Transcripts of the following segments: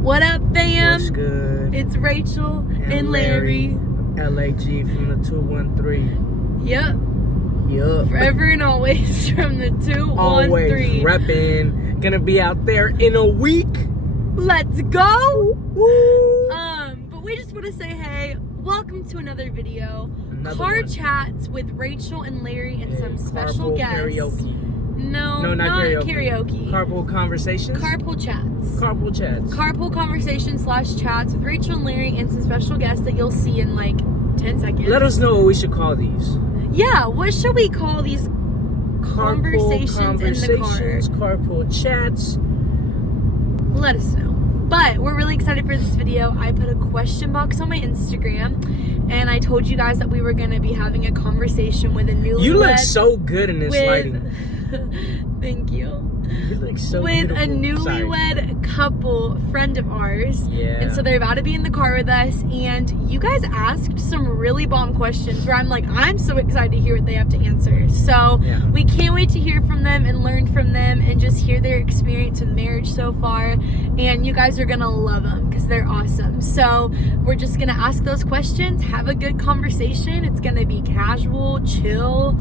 What up, fam? What's good? It's Rachel and Larry. LAG from the 213. Yep. Yup. Forever and always from the 213. Always repping. Gonna be out there in a week. Let's go. Woo. But we just want to say, hey, welcome to another video. Another Car one. chats with Rachel and Larry and some special Carpool guests. Karaoke. No, not karaoke. Carpool conversations. Carpool chats. Carpool chats. Carpool conversations / chats with Rachel and Larry and some special guests that you'll see in like 10 seconds. Let us know what we should call these. Yeah, what should we call these conversations in the car? Carpool chats. Let us know. But we're really excited for this video. I put a question box on my Instagram, and I told you guys that we were going to be having a conversation with a newlywed. You look so good in this lighting. Thank you. You look so With beautiful. a newlywed couple, friend of ours. Yeah. And so they're about to be in the car with us, and you guys asked some really bomb questions where I'm like, I'm so excited to hear what they have to answer. So Yeah. we can't wait to hear from them and learn from them and just hear their experience with marriage so far. And you guys are gonna love them because they're awesome. So we're just gonna ask those questions, have a good conversation. It's gonna be casual, chill,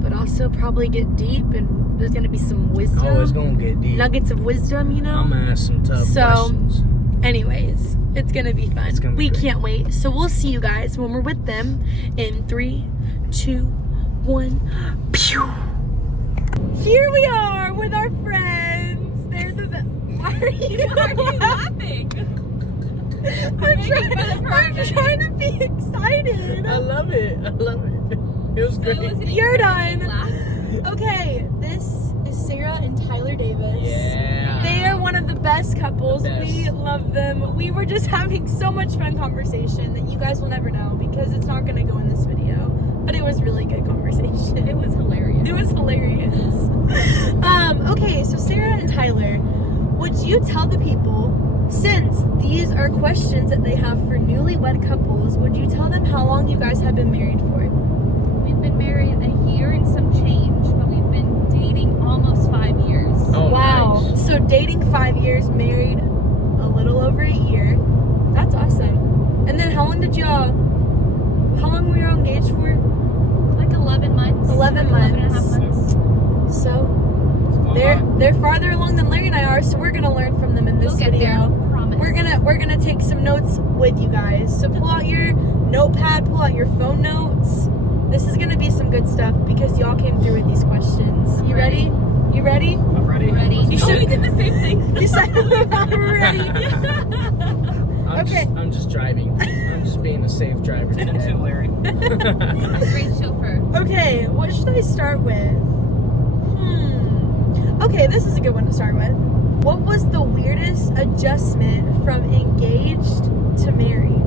but also probably get deep, and there's gonna be some wisdom. Oh, it's gonna get deep. Nuggets of wisdom, you know? I'm gonna ask some tough questions. Anyways, it's gonna be fun. It's gonna be we great. can't wait. So we'll see you guys when we're with them in 3, 2, 1. Pew! Here we are with our friends. They're the best. Why are you laughing? I'm trying to be excited. I love it. I love it. It was great. You're done. Okay, this is Sarah and Tyler Davis. Yeah. They are one of the best couples. The best. We love them. We were just having so much fun conversation that you guys will never know because it's not going to go in this video. But it was really good conversation. It was hilarious. It was hilarious. Okay, so Sarah and Tyler, would you tell the people, since these are questions that they have for newlywed couples, would you tell them how long you guys have been married for? We've been married a year and some change, but we've been dating almost 5 years. Oh, Wow. nice. So dating 5 years, married a little over a year. That's awesome. And then how long were you all engaged for? Like 11 months. 11 like 11 and a half months. months. So they're farther along than Larry and I are, so we're gonna learn from them in this We'll get video. there, promise. We're gonna take some notes with you guys. So pull out your notepad, pull out your phone notes. This is gonna be some good stuff because y'all came through with these questions. You ready? You ready? I'm ready. Ready. You Oh, should- we did the same thing. You said I'm ready. Okay. I'm just driving. I'm just being a safe driver. Too, Larry. Great chauffeur. Okay, what should I start with? Okay, this is a good one to start with. What was the weirdest adjustment from engaged to married?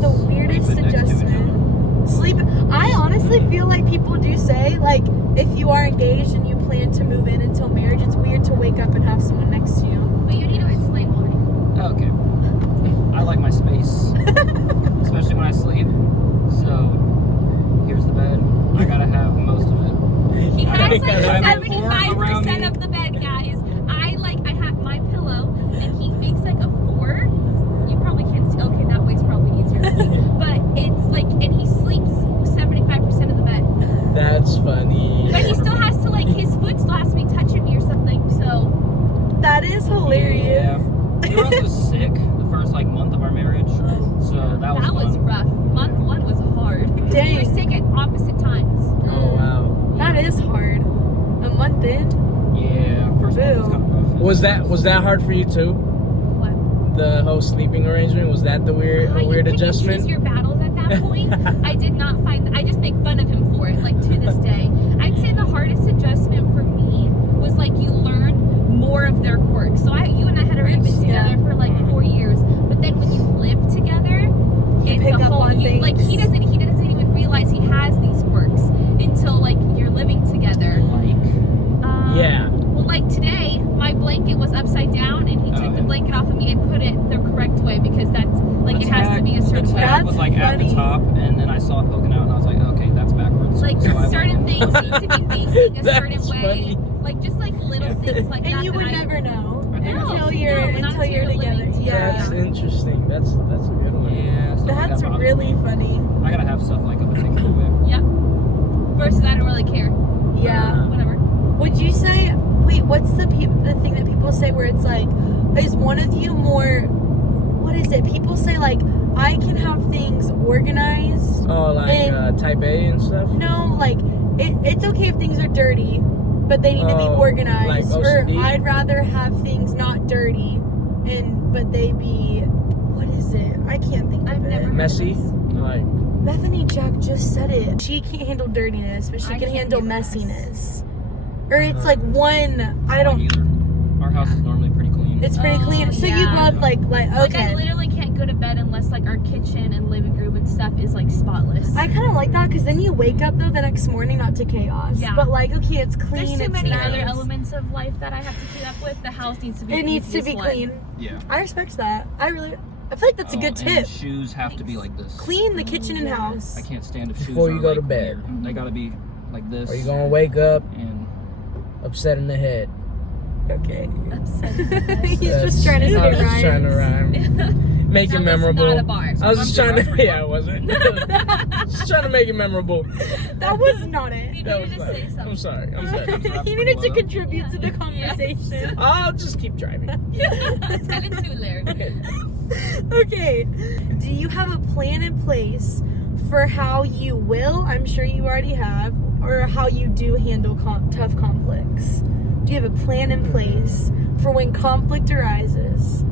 The weirdest adjustment. Sleep. I honestly feel like people do say, like, if you are engaged and you plan to move in until marriage, it's weird to wake up and have someone next to you. But you need to explain why. Okay. I like my space, especially when I sleep. So, here's the bed. I gotta have most of it. He I has think like I have 75% of the bed, guys. I have my pillow, and he makes like a 4. You probably can't see. Okay, that way's probably easier to see. But it's like, and he sleeps 75% of the bed. That's funny. But he still has to, like, his foot still has to be touching me or something. So That is hilarious. Yeah. We were also sick the first month of our marriage, so that was fun. rough. Month 1 was hard. Dang. We were sick at opposite times. Oh wow. That is hard. A month in? Yeah. First month was kind of rough. Was that hard for you too? What? The whole sleeping arrangement, was that the weird You pick and adjustment? choose your battles at that point. I did not find. I just make fun of him for it, like, to this day. I'd say the hardest adjustment for me was like you learn more of their quirks. So you and I had already been together for like 4 years, but then when you live together, it's pick a up whole. on He doesn't even realize he has these quirks until like you're living together. Yeah. Well, like today, my blanket was upside down, and he took the blanket off of me and put it the correct way because that's like it has to be a certain way. tag was That's at funny. the top, and then I saw it poking out, and I was like, okay, that's backwards. Like So I certain went- things need to be facing a certain That's way. funny. Like just like little things like that. And you that would I- never know I think No, until no, you're not together. living what's the thing that people say where it's like, is one of you more, what is it? People say like, I can have things organized. Oh, like type A and stuff? No, like, it's okay if things are dirty, but they need to be organized. Like or OCD? I'd rather have things not dirty, but they be, what is it? I can't think of I've it. never- Messy? Like, Bethany Jack just said it. She can't handle dirtiness, but she I can can't handle handle mess. messiness. Or it's like one, I don't, Either. Our house is normally pretty clean. it's pretty Oh, clean. So you yeah. both like, Like, okay. I literally can't go to bed unless, like, our kitchen and living room and stuff is, like, spotless. I kind of like that because then you wake up though the next morning not to chaos. Yeah. But like, okay, it's clean. There's too it's many nice. other elements of life that I have to keep up with. The house needs to be It the needs to easiest be one. clean. Yeah. I respect that. I feel like that's a good And tip. shoes have to be like this. Clean the kitchen and house. I can't stand if shoes Before you are, go like, to bed. weird. They gotta be like this. are you gonna wake up And upset in the head? Okay. Upset. He's just trying to I say was just trying to rhyme. Make it That was memorable. not a bar, so I was I'm just trying to. pretty Yeah, I wasn't. Just trying to make it memorable. That was not it. You That needed was to say not. something. I'm sorry. I'm sorry. He needed to contribute to the conversation. I'll just keep driving. Tell it to Larry. Okay. Do you have a plan in place for how you will, I'm sure you already have, or how you do handle tough conflicts? Do you have a plan in place for when conflict arises?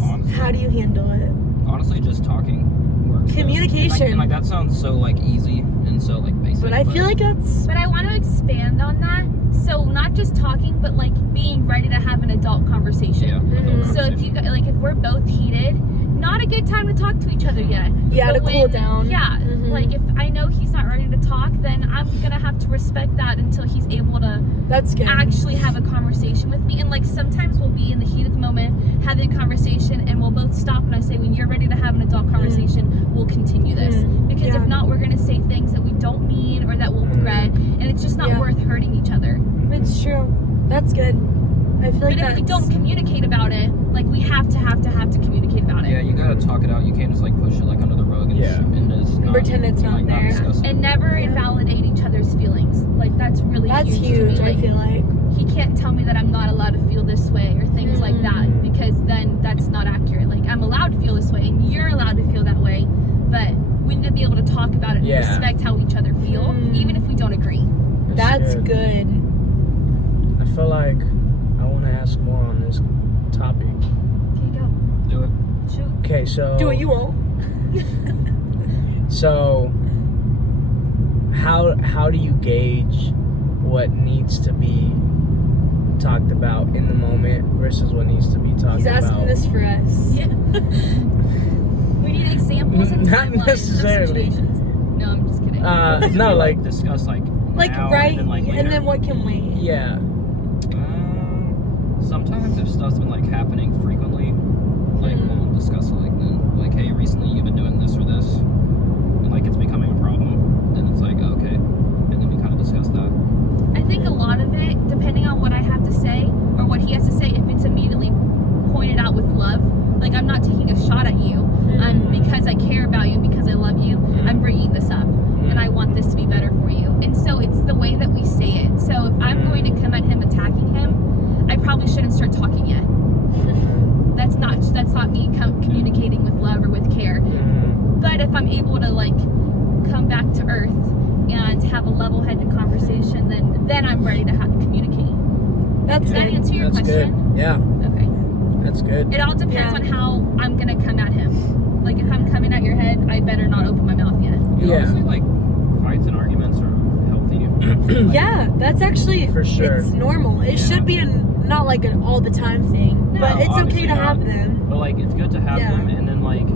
Honestly, How do you handle it? honestly, just talking works. Communication. And like that sounds so like easy and so like basic. But I feel like that's But I want to expand on that. So not just talking, but like being ready to have an adult conversation. yeah. Mhm. So if you like, if we're both heated, not a good time to talk to each other yet. Yeah, But to cool down. Yeah, Mhm. like if I know he's not ready to talk, then I'm gonna have to respect that until he's able to that's good. actually have a conversation with me. And like sometimes we'll be in the heat of the moment having a conversation, and we'll both stop and I say, when you're ready to have an adult conversation, we'll continue this. Because Yeah. if not, we're gonna say things that we don't mean or that we'll regret, and it's just not Yeah. worth hurting each other. It's true. That's good. I feel like But if that's we don't communicate about it, like we have to communicate about it. Yeah, you gotta talk it out. You can't just like push it like under the rug and, Yeah. and just not, Pretend it's not like, there. discuss it. And never invalidate each other's feelings. Like that's really that's huge. huge, To me. I feel like. He can't tell me that I'm not allowed to feel this way or things like that, because then that's not accurate. Like I'm allowed to feel this way and you're allowed to feel that way, but we need to be able to talk about it and Yeah. respect how each other feel, even if we don't agree. That's good. I feel like I want to ask more on this topic. Okay, go. Do it. Shoot. Okay, so Do what you want. So how do you gauge what needs to be talked about in the moment versus what needs to be talked He's about? asking this for us. Yeah. We need examples and Not timelines of necessarily. situations. No, I'm just kidding. No, like discuss like Like now right, and then, like, and later. then what can wait? yeah. Sometimes if stuff's been like happening frequently, like we'll discuss it like then. Like, hey, recently you've been doing this or this, and like it's becoming a problem. Then it's like, okay, and then we kind of discuss that. I think a lot of it, depending on what I have to say or what he has to say, if it's immediately pointed out with love, like I'm not taking a shot at you, because I care about you, because I love you, I'm bringing this up, and I want this to be better for you. And so it's the way that we say it. So if I'm going to come at him attacking him, I probably shouldn't start talking yet. That's not me communicating with love or with care. But if I'm able to like come back to earth and have a level-headed conversation, then I'm ready to communicate. That's Does that good. answer your That's question? good. Yeah, Okay. that's good. It all depends Yeah. on how I'm gonna come at him. Like if I'm coming at your head, I better not open my mouth yet. Yeah. Honestly, like fights and arguments are healthy. Yeah, that's actually For sure. It's normal. It Yeah. should be not like an all the time thing, No, but it's okay obviously to not. have them. But like it's good to have Yeah. them, and then like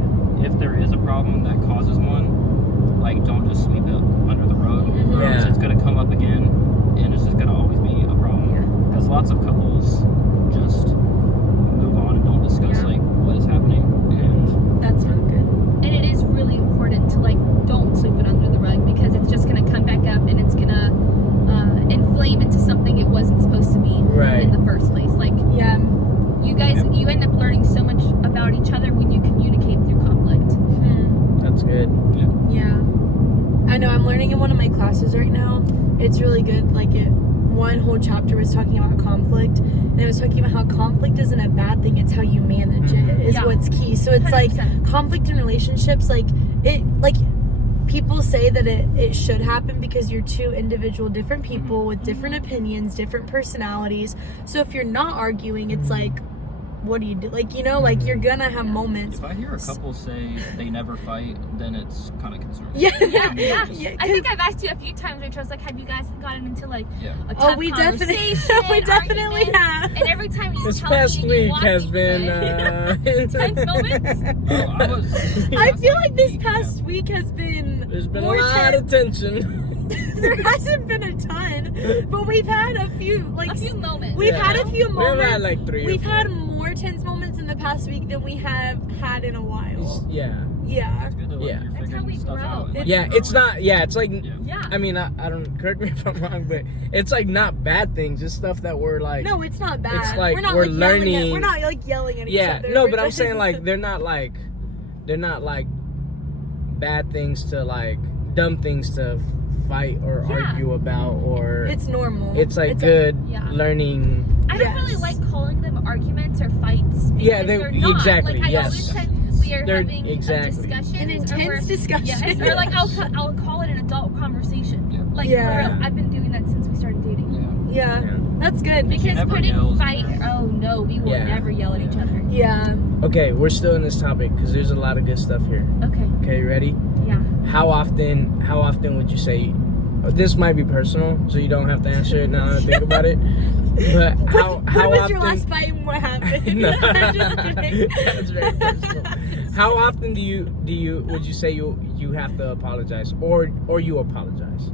if there is a problem that causes one, like don't just sweep it under the rug. Or else Yeah. it's gonna come up again, and it's just gonna always be a problem. Because lots of couples just move on and don't discuss like what is happening. And That's not good. And it is really important to like don't sweep it under the rug, because it's just gonna come back up and it's gonna inflame into something it wasn't supposed to be Right. in the first place. Like Yeah. you guys, you end up learning so much about each other when you communicate through conflict. That's good. Yeah. I know I'm learning in one of my classes right now. It's really good. Like one whole chapter was talking about conflict, and it was talking about how conflict isn't a bad thing, it's how you manage it is Yeah. what's key. So it's like 100%. conflict in relationships, like people say that it should happen because you're two individual different people with different opinions, different personalities. So if you're not arguing, it's like, what do you do? Like, you know, like you're gonna have moments. If I hear a couple say they never fight, then it's kind of concerning. Yeah. Yeah. Yeah, I think I've asked you a few times, Rachel. I was like, have you guys gotten into like Yeah. a tough we definitely conversation? argument? have. And every time you This tell me past you week want has me been to intense moments. Oh, I was. I feel like this past week has been There's been a more lot of tension. there hasn't been a ton, but we've had a few A few moments. We've Yeah. had a few We've moments. had like 3 or We've 4. had more tense moments in the past week than we have had in a while. Yeah. Yeah. It's good that like, Yeah. you're That's figuring how we stuff grow. out. and, like, Yeah, you're it's growing. not. Yeah, it's like. Yeah. Yeah. I mean, I don't. Correct me if I'm wrong, but it's like not bad things. Just stuff that we're like. No, it's not bad. It's like we're not we're like yelling learning- we're not like yelling at each Yeah, other. no, We're but I'm just- saying like they're not like bad things to like dumb things to fight or Yeah. argue about, or it's normal. it's like good Yeah. learning. I don't really Yes. like calling them arguments or fights. Because Yeah, they're not. exactly, Like I yes. always said, we are They're- having exactly. a discussion. An intense discussion. Yes, or like I'll call it an adult conversation. Yeah. Like Yeah. for real, I've been doing that since we started dating. Yeah. Yeah, that's good. Because never putting yells. fight, oh no, we will Yeah. never yell at each other. Yeah. Okay, we're still in this topic because there's a lot of good stuff here. Okay, Okay, ready? yeah. How often would you say? This might be personal, so you don't have to answer it now that I think about it. But how When was often? your last fight and what happened? No. I'm just kidding. That's very personal. How often would you say you have to apologize or you apologize?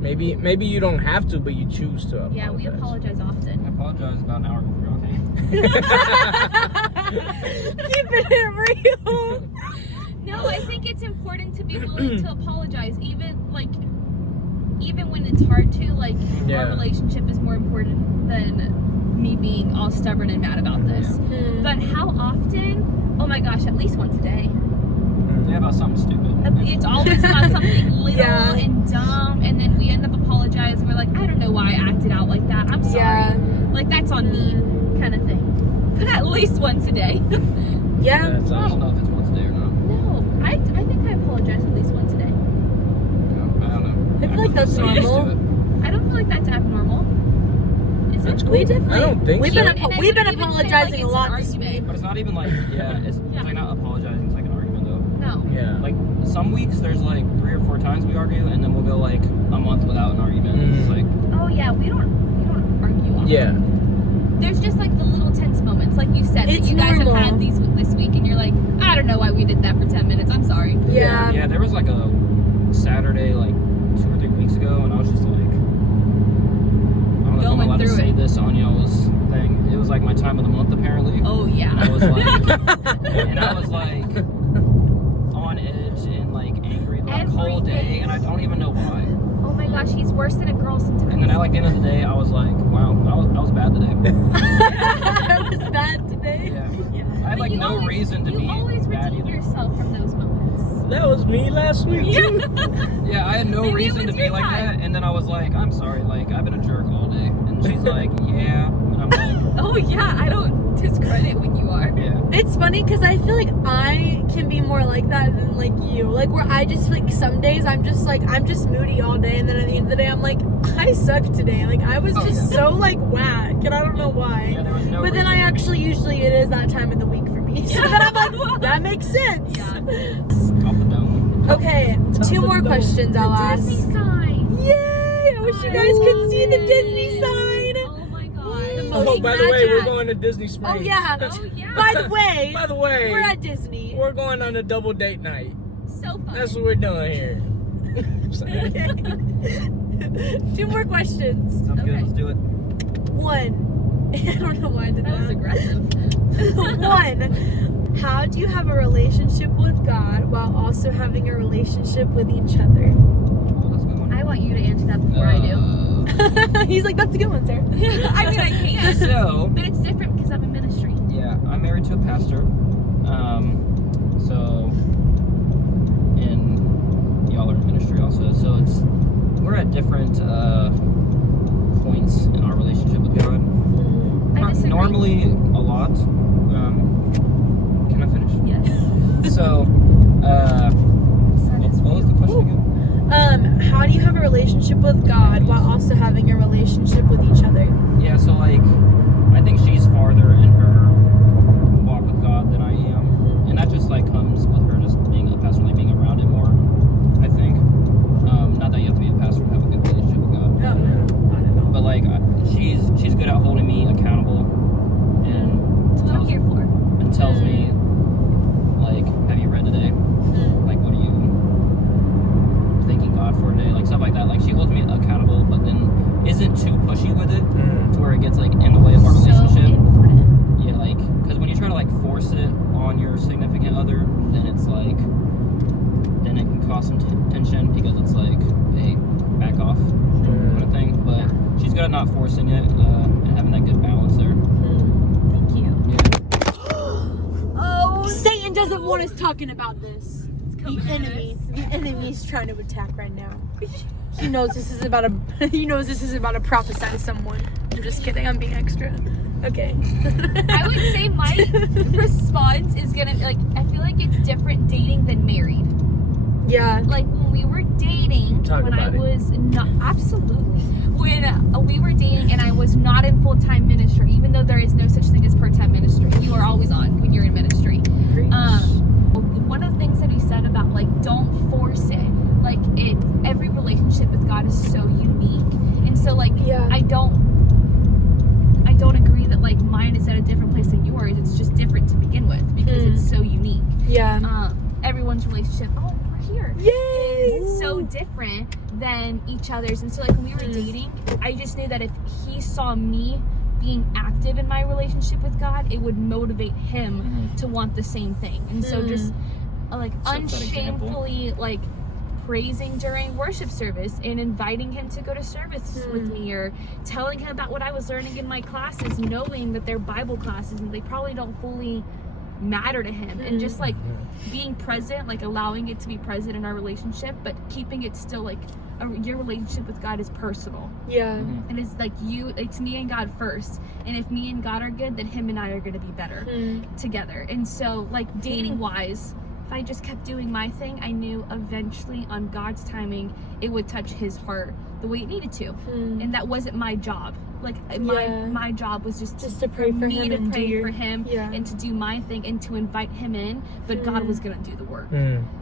Maybe you don't have to, but you choose to apologize. Yeah, we apologize I often. apologize about an hour before. Okay. Keeping it real. No, I think it's important to be willing to apologize, even when it's hard to. Like Yeah. our relationship is more important than me being all stubborn and mad about this. But how often? Oh my gosh, at least once a day. Yeah, about something stupid. It's always about something little Yeah. and dumb, and then we end up apologizing. We're like, I don't know why I acted out like that. I'm sorry. Yeah. Like that's on me, kind of thing. But at least once a day. Yeah. That's I don't awesome. know if it's once a day or not. No, I think I apologize at least once a day. No, I don't know. I feel like that's I'm so used to normal. it. I don't feel like that's abnormal. Is That's it? cool. We definitely. I don't think we've so. been And I we've been wouldn't even say, apologizing like, a it's lot an this argument. week. But it's not even like, it's Yeah. like not apologizing, it's like an argument though. No. Yeah. Like some weeks there's like 3 or 4 times we argue, and then we'll go like a month without an argument. It's like, Oh yeah, we don't argue often. Yeah. There's just like the little tense moments, like you said, It's that you guys normal. have had these this week, and you're like, I don't know why we did that for 10 minutes. I'm sorry. Yeah. yeah, there was like a Saturday like 2 or 3 weeks ago, and I was just like, I don't know if I'm Going allowed to through say it. this on y'all's thing. It was like my time of the month apparently. Oh And I yeah. was like, on edge and like angry the whole day, Everything. and I don't even know why. Oh my gosh, he's worse than a girl sometimes. And then at like the end of the day, I was like, wow, I was bad today. That was bad today. Yeah. Yeah. I had But like you no always- reason to you be always bad redeem either. yourself from those moments. That was me last week too. Yeah, I had no Maybe it reason was to be your like time. that, and then I was like, I'm sorry, like I've been a jerk all day, and she's like, yeah, and I'm like, Oh yeah, I don't discredit when you are. yeah. It's funny because I feel like I can be more like that than like you. Like where I just like some days I'm just moody all day, and then at the end of the day I'm like, I suck today. Like I was Oh, just yeah. so like whack, and I don't know why. Yeah, there was no But then reason. I actually usually it is that time of the week for me. So then I'm like, that makes sense. Yeah. Off the dome. Okay, 2 more questions I'll Disney ask. sign. Yay! I wish you guys could see the Disney sign. Oh my god. The Oh, most by the way, we're magic. going to Disney Springs. Oh yeah. Oh yeah. By the way, By the way, we're at Disney. we're going on a double date night. So fun. That's what we're doing here. Sorry. 2 more questions. Sounds Okay. good. Let's do it. 1. I don't know why I did That was that. aggressive. 1. How do you have a relationship with God while also having a relationship with each other? Oh, that's a good one. I want you to answer that before I do. He's like, that's a good one, sir. I mean, I can. So, But it's different because I'm in ministry. yeah, I'm married to a pastor. And y'all are in ministry also. So we're at different points in our relationship with God. I disagree. Normally, a lot. Can I finish? Yes. So, what was the question again? How do you have a relationship with God while also having a relationship with each other? Yeah, so like, I think she's farther in her walk with God than I am, and that just like comes with her just being a pastor, like being around it more. I think, not that you have to be a pastor to have a good relationship with God. Oh, no, not at all. But like, she's good at holding me accountable, and That's what I'm here for. and tells me like, have you read today? Like, what are you thanking God for today? Like stuff like that. Like she holds me accountable, but then isn't too pushy with it to where it gets like in the way of our relationship. So important. Yeah, like, because when you try to like force it on your significant other, then it's like, then it can cause some tension because it's like, hey, back off kind of thing. But she's good at not forcing it and having that good balance there. Thank you. Oh, Satan doesn't want us talking about this. coming at us. The enemy's trying to attack right now. He knows this is about to prophesy to someone. I'm just kidding. I'm being extra. Okay. I would say my response is gonna like, I feel like it's different dating than married. Yeah. Like when we were dating, Talk when I about it. was not absolutely when we were dating and I was not in full-time ministry, even though there is no such thing as part-time ministry. You are always on when you're in ministry. One of the things that he said about like don't force it. Like every relationship with God is so unique, and so like I don't agree that like mine is at a different place than yours. It's just different to begin with because it's so unique. Yeah. Everyone's relationship. Oh, we're here. Yay! Is so different than each other's, and so like when we were dating, I just knew that if he saw me being active in my relationship with God, it would motivate him to want the same thing. And so just like unshamefully like praising during worship service and inviting him to go to service with me, or telling him about what I was learning in my classes, knowing that they're Bible classes and they probably don't fully matter to him, and just like being present, like allowing it to be present in our relationship, but keeping it still like your relationship with God is personal. Yeah. And it's like it's me and God first, and if me and God are good, then him and I are going to be better together. And so like dating wise, if I just kept doing my thing, I knew eventually on God's timing it would touch his heart the way it needed to. And that wasn't my job. Like my job was just to pray for him, to pray for him Yeah. and to do my thing and to invite him in, but God was going to do the work.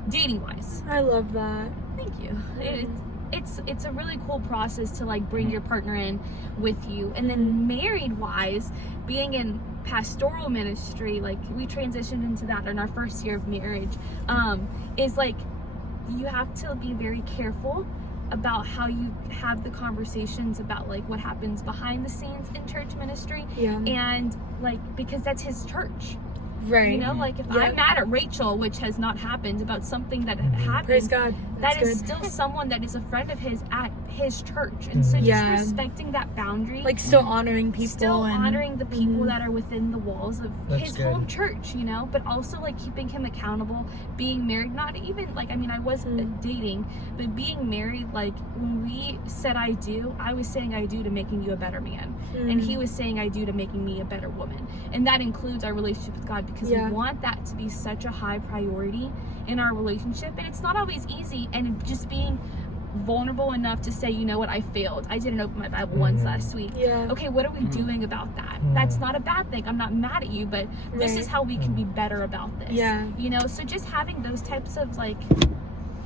Dating wise. I love that. Thank you. It's a really cool process to like bring your partner in with you. And then married wise, being in pastoral ministry, like we transitioned into that in our first year of marriage, is like you have to be very careful about how you have the conversations about like what happens behind the scenes in church ministry. And like because that's his church. Right. You know, like if I'm mad at Rachel, which has not happened, about something that happened, Praise God. that is still someone that is a friend of his at his church. And so just respecting that boundary. Like still honoring people. Still honoring the people that are within the walls of That's his good. home church, you know, but also like keeping him accountable, being married, not even like, I mean, I was dating, but being married, like when we said I do, I was saying I do to making you a better man. And he was saying I do to making me a better woman. And that includes our relationship with God, because we want that to be such a high priority in our relationship. And it's not always easy, and just being vulnerable enough to say, you know what, I failed. I didn't open my Bible once last week. Okay, what are we doing about that? That's not a bad thing. I'm not mad at you, but this is how we can be better about this. You know, so just having those types of like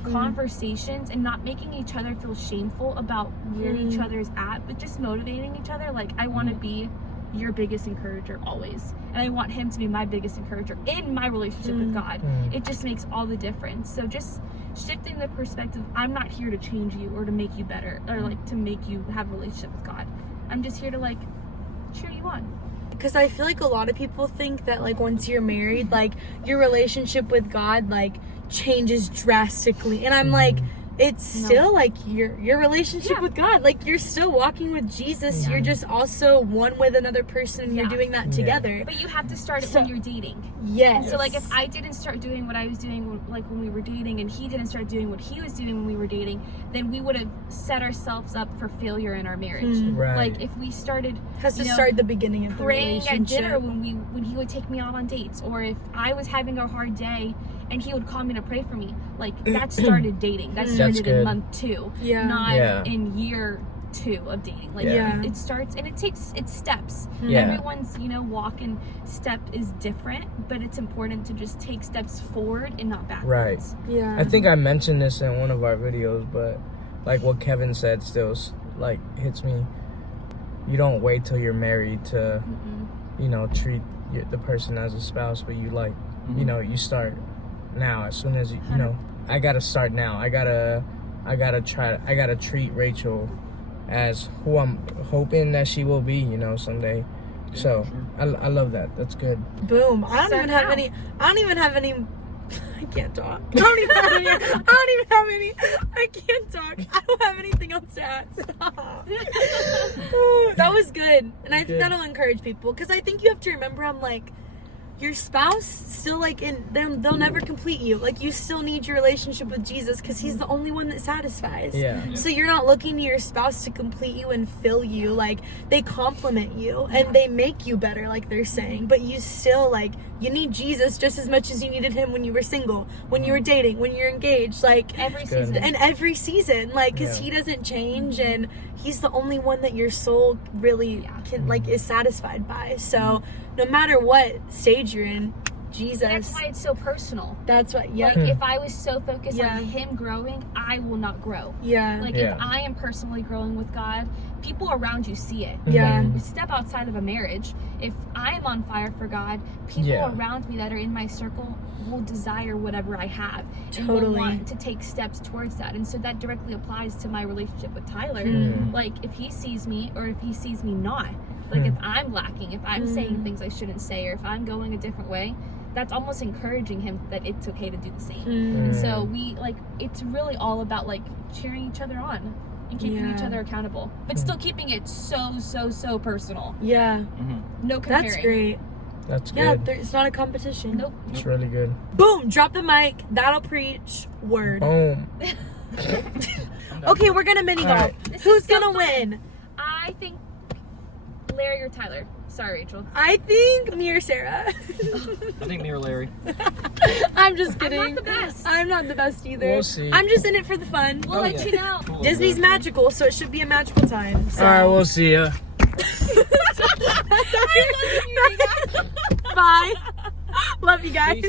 conversations and not making each other feel shameful about where each other's at, but just motivating each other. Like, I want to be your biggest encourager always, and I want him to be my biggest encourager in my relationship with God. It just makes all the difference. So just shifting the perspective, I'm not here to change you or to make you better or like to make you have a relationship with God. I'm just here to like cheer you on. Because I feel like a lot of people think that like once you're married, like your relationship with God like changes drastically, and I'm like, it's still like your relationship with God. Like, you're still walking with Jesus. You're just also one with another person, and you're doing that together. But you have to start it when you're dating. Yes. So like, if I didn't start doing what I was doing like when we were dating, and he didn't start doing what he was doing when we were dating, then we would have set ourselves up for failure in our marriage. Right. Like, if we started has to start at the beginning of the praying at relationship. dinner when he would take me out on dates, or if I was having a hard day and he would call me to pray for me, like, that started dating. That started in month 2, not in year 2 of dating. Like, it starts, and it takes steps. Everyone's walk and step is different, but it's important to just take steps forward and not backwards. Right. I think I mentioned this in one of our videos, but like what Kevin said still like hits me. You don't wait till you're married to treat the person as a spouse, but you like you start now. As soon as I gotta start now. I gotta treat Rachel as who I'm hoping that she will be, someday. So I love that. That's good. Boom. I don't even have any. I can't talk. I can't talk. I don't have anything else to add. Stop. That was good. And I think that'll encourage people. Because I think you have to remember, I'm like, your spouse still, like, they'll never complete you. Like, you still need your relationship with Jesus, because he's the only one that satisfies. So you're not looking to your spouse to complete you and fill you. Like, they compliment you and they make you better, like they're saying, but you still, like, you need Jesus just as much as you needed him when you were single, when you were dating, when you're engaged, like every season, like, because he doesn't change, and he's the only one that your soul really can, like, is satisfied by. So no matter what stage you're in, Jesus. That's why it's so personal. That's what, Like, if I was so focused on him growing, I will not grow. Like, if I am personally growing with God, people around you see it. Step outside of a marriage. If I am on fire for God, people around me that are in my circle will desire whatever I have. And will want to take steps towards that. And so that directly applies to my relationship with Tyler. Like, if he sees me, or if he sees me not, like, if I'm lacking, if I'm saying things I shouldn't say, or if I'm going a different way, that's almost encouraging him that it's okay to do the same. And so it's really all about, like, cheering each other on and keeping each other accountable, but still keeping it so personal. No comparing. That's great. That's good. It's not a competition. Nope. It's really good. Boom, drop the mic. That'll preach. Word. Boom. Okay, we're gonna mini golf. Who's gonna win? I think Larry or Tyler. Sorry, Rachel. I think me or Sarah. I think me or Larry. I'm just kidding. I'm not the best. I'm not the best either. We'll see. I'm just in it for the fun. We'll let you know. Disney's magical, so it should be a magical time. So. All right, we'll see ya. Bye. Love you guys.